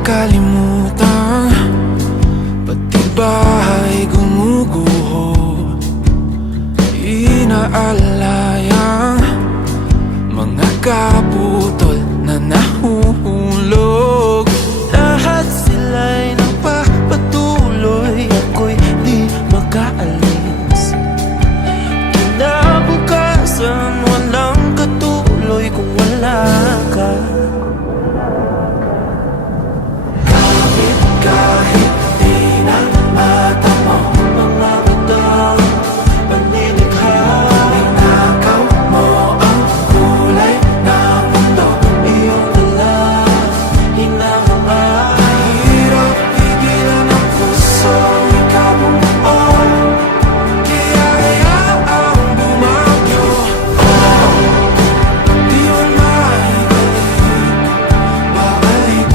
makalimutan, pati bahay gumuguho. Inaalayang mga kaputol na nahuhulog. Lahat sila'y nagpapatuloy, ako'y di makaalis. Kinabukasan walang katuloy kung wala ka. Kahit di na mata mo mga butang panilikha, inakaw mo ang kulay ng mundo, iyong dala, hinahanga. Hirap pigilan ang pusong ikabumuo, kaya hayaang bumagyo. Di man babalik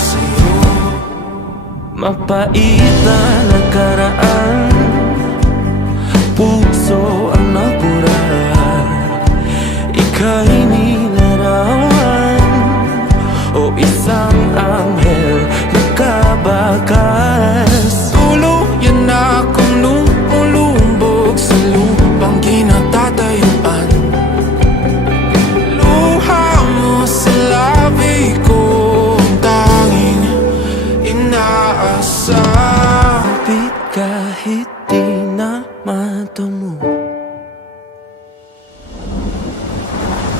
sa'yo. Mapait na nakaraan, puso ang nabura, ika'y nilarawan, o isang anghel na kabakas. Tuluyan akong lumulumbog sa lupang kinatatayuan. Luha mo sa labi ko ang tanging inaasam. Kapit kahit di na mata mo,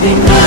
di na